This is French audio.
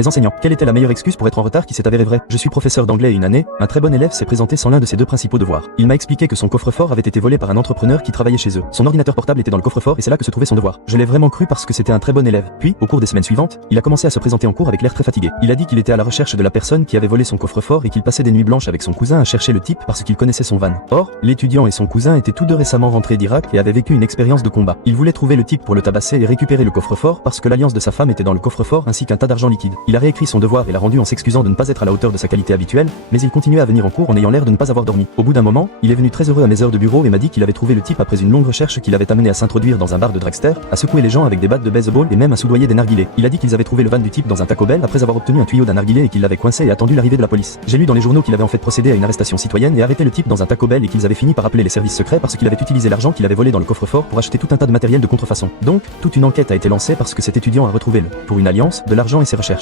Les enseignants. Quelle était la meilleure excuse pour être en retard qui s'est avérée vraie? Je suis professeur d'anglais une année, un très bon élève s'est présenté sans l'un de ses deux principaux devoirs. Il m'a expliqué que son coffre-fort avait été volé par un entrepreneur qui travaillait chez eux. Son ordinateur portable était dans le coffre-fort et c'est là que se trouvait son devoir. Je l'ai vraiment cru parce que c'était un très bon élève. Puis, au cours des semaines suivantes, il a commencé à se présenter en cours avec l'air très fatigué. Il a dit qu'il était à la recherche de la personne qui avait volé son coffre-fort et qu'il passait des nuits blanches avec son cousin à chercher le type parce qu'il connaissait son van. Or, l'étudiant et son cousin étaient tous deux récemment rentrés d'Irak et avaient vécu une expérience de combat. Il voulait trouver le type pour le tabasser et récupérer le coffre-fort parce que l'alliance de sa femme était dans le coffre-fort ainsi qu'un tas d'argent liquide. Il a réécrit son devoir et l'a rendu en s'excusant de ne pas être à la hauteur de sa qualité habituelle, mais il continuait à venir en cours en ayant l'air de ne pas avoir dormi. Au bout d'un moment, il est venu très heureux à mes heures de bureau et m'a dit qu'il avait trouvé le type après une longue recherche qui l'avait amené à s'introduire dans un bar de dragster, à secouer les gens avec des battes de baseball et même à soudoyer des narguilés. Il a dit qu'ils avaient trouvé le van du type dans un Taco Bell après avoir obtenu un tuyau d'un narguilé et qu'il l'avait coincé et attendu l'arrivée de la police. J'ai lu dans les journaux qu'il avait en fait procédé à une arrestation citoyenne et arrêté le type dans un Taco Bell et qu'ils avaient fini par appeler les services secrets parce qu'il avait utilisé l'argent qu'il avait volé dans le coffre-fort pour acheter tout un tas de matériel de contrefaçon. Donc, toute une enquête a été lancée parce que cet étudiant a retrouvé pour une alliance, de l'argent et ses recherches.